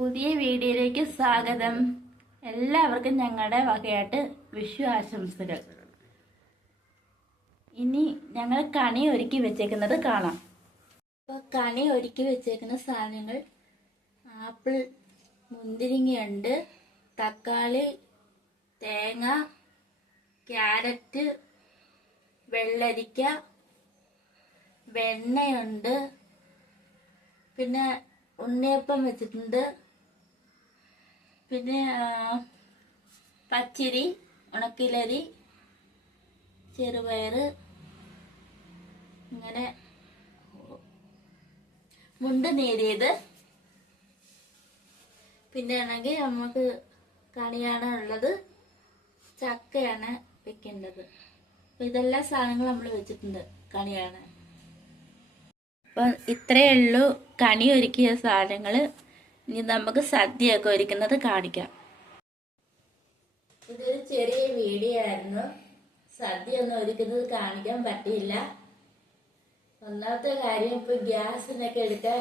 പുതിയ വീഡിയോയിലേക്ക് സ്വാഗതം. എല്ലാവർക്കും ഞങ്ങളുടെ വകയായിട്ട് വിഷു ആശംസകൾ. ഇനി ഞങ്ങൾ കണി ഒരുക്കി വെച്ചേക്കുന്നത് കാണാം. അപ്പോൾ കണി ഒരുക്കി വെച്ചേക്കുന്ന സാധനങ്ങൾ: ആപ്പിൾ, മുന്തിരിങ്ങയുണ്ട്, തക്കാളി, തേങ്ങ, ക്യാരറ്റ്, വെള്ളരിക്ക, വെണ്ണയുണ്ട്, പിന്നെ ഉണ്ണിയപ്പം വെച്ചിട്ടുണ്ട്, പിന്നെ പച്ചരി, ഉണക്കിലരി, ചെറുപയറ്, ഇങ്ങനെ മുണ്ട് നേരിയത്. പിന്നെ ആണെങ്കിൽ നമുക്ക് കണിയാണ് ഉള്ളത്, ചക്കയാണ് വെക്കേണ്ടത്. ഇതെല്ലാം സാധനങ്ങൾ നമ്മൾ വെച്ചിട്ടുണ്ട് കണിയാണ്. അപ്പം ഇത്രയേ ഉള്ളൂ കണി ഒരുക്കിയ സാധനങ്ങൾ. ഇനി നമുക്ക് സദ്യയൊക്കെ ഒരുക്കുന്നത് കാണിക്കാം. ഇതൊരു ചെറിയ വീഡിയോ ആയിരുന്നു. സദ്യ ഒന്നും ഒരുക്കുന്നത് കാണിക്കാൻ പറ്റിയില്ല. ഒന്നാമത്തെ കാര്യം, ഇപ്പൊ ഗ്യാസിനൊക്കെ എടുക്കാൻ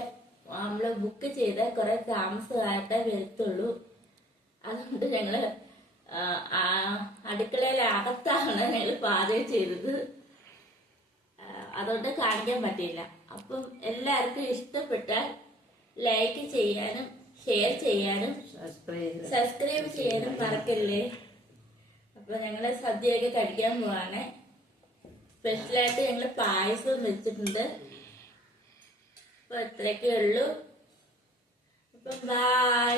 നമ്മൾ ബുക്ക് ചെയ്ത കുറെ താമസമായിട്ടേ വരത്തുള്ളൂ. അതുകൊണ്ട് ഞങ്ങള് അടുക്കളയിലെ അകത്താണ് ഞങ്ങൾ പാചകം ചെയ്തത്. അതുകൊണ്ട് കാണിക്കാൻ പറ്റിയില്ല. അപ്പം എല്ലാവർക്കും ഇഷ്ടപ്പെട്ടാൽ ലൈക്ക് ചെയ്യാനും ഷെയർ ചെയ്യാനും സബ്സ്ക്രൈബ് ചെയ്യാനും മറക്കല്ലേ. അപ്പൊ ഞങ്ങള് സദ്യയൊക്കെ കഴിക്കാൻ പോവാണ്. സ്പെഷ്യലായിട്ട് ഞങ്ങൾ പായസം വെച്ചിട്ടുണ്ട്. അപ്പൊ ഇത്രയൊക്കെ ഉള്ളൂ. അപ്പം ബൈ.